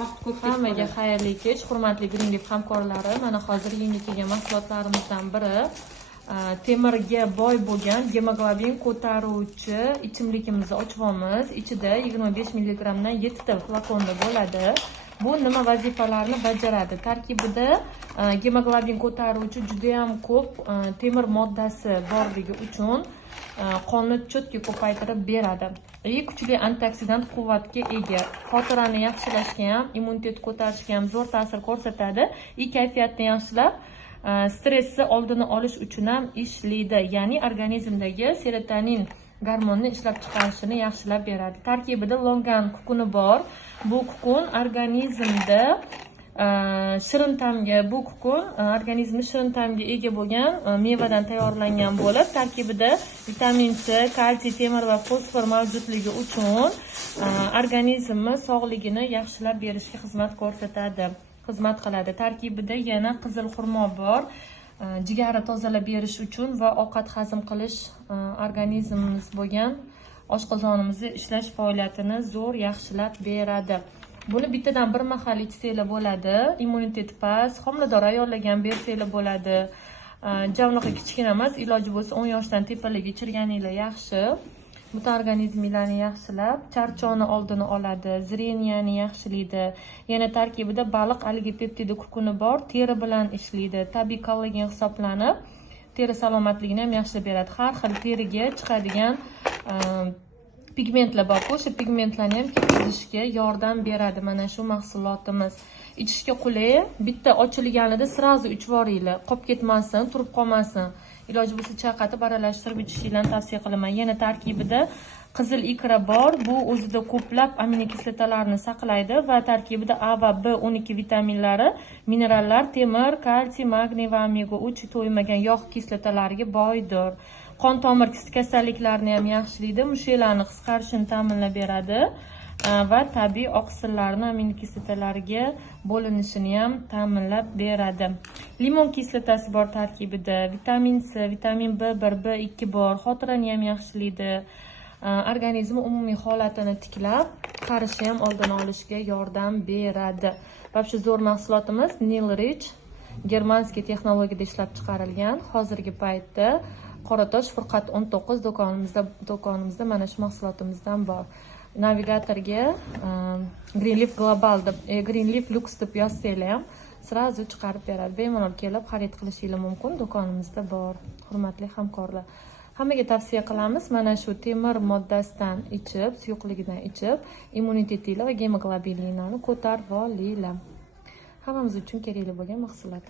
vaqt ko'p ketib Hammaga xayrli kech, hurmatli Greenleaf hamkorlari. Mana hozir yangi kelgan mahsulotlarimizdan biri temirga boy bo'lgan gemoglobin ko'taruvchi ichimlikimizni ochamiz. Ichida 25 mg dan 7 ta flakonda bo'ladi. Bu nima vazifalarni bajaradi? Tarkibida gemoglobin ko'taruvchi juda ham ko'p temir moddasi borligi uchun qonni cho'tga ko'paytirib beradi. Kuchli antioksidant quvvatga ega. Xotirani yaxshilashga ham, immunitetni ko'tarishga ham zo'r ta'sir ko'rsatadi. Kayfiyatni yaxshilab, stressni oldini olish uchun ham ishlaydi. Ya'ni organizmdagi serotonin gormonni ishlab chiqarishini yaxshilab beradi. Tarkibida longan kukuni bor. Bu kukun organizmda shirin ta'mga, bu kukun organizmni shirin ta'mga ega bo'lgan mevadan tayyorlangan bo'lib, tarkibida vitamin C, kalsiy, temir va fosfor mavjudligi uchun organizmni sog'ligini yaxshilab berishga xizmat ko'rsatadi, xizmat qiladi. Tarkibida yana qizil xurmo bor. Jigarni tozalab berish uchun va ovqat hazm qilish organizmimiz bo'lgan oshqozonimizni ishlash faoliyatini zo'r yaxshilab beradi. Buni bittadan bir mahal ichsanglar bo'ladi. Immunitet past, homilador ayollarga ham bersanglar bo'ladi. Javnoqi kichkina emas, iloji bo'lsa 10 yoshdan tepaliga ichirganinglar yaxshi. Butun organizminglarni yaxshilab, charchoqni oldini oladi, zreniyani yaxshilaydi. Yana tarkibida baliq oligopeptidi kukuni bor, teri bilan ishlaydi. Tabiiy kollagen hisoblanib, teri salomatligini ham yaxshilab beradi. Har xil teriga chiqadigan pigmentlar bor. O'sha pigmentlarni ham ketkazishga yordam beradi mana shu mahsulotimiz. Ichishga qulay, bitta ochilganida sirazu ichib yuboringlar. Qolib ketmasin, turib qolmasin. Iloji bo'lsa chaqatib aralashtirib ichishinglarni tavsiya qilaman. Yana tarkibida qizil ikra bor. Bu o'zida ko'plab aminokislotalarni saqlaydi va tarkibida A va B12 vitaminlari, minerallar, temir, kalsiy, magniy va omega 3 to'ymagan yog' kislotalariga boydir. Qon tomir kasalliklarini ham yaxshilaydi, mushaklarning qisqarishini ta'minlab beradi va tabiiy oqsillarning aminokislotalariga bo'linishini ham ta'minlab beradi. Limon kislotasi bor tarkibida, vitamin C, vitamin B1, B2 bor, xotirani ham yaxshilaydi. Organizm umumiy holatini tiklab, qarishni ham oldini olishga yordam beradi. Vobshe zo'r mahsulotimiz Nilrich germanskiy texnologiyada ishlab chiqarilgan. Hozirgi paytda Qoratosh Furqat 19 do'konimizda mana shu mahsulotimizdan bor. Navigatorga Greenleaf Global deb, Greenleaf Lux deb yozsanglar ham sirazu chiqarib beradi. Bemalol kelib xarid qilishingiz mumkin. Do'konimizda bor. Hurmatli hamkorlar, hammaga tavsiya qilamiz. Mana shu temir moddasidan ichib, suyuqligidan ichib, immunitetinglar va gemoglobininglarni ko'tarib olinglar. Hammamiz uchun kerakli bo'lgan mahsulot.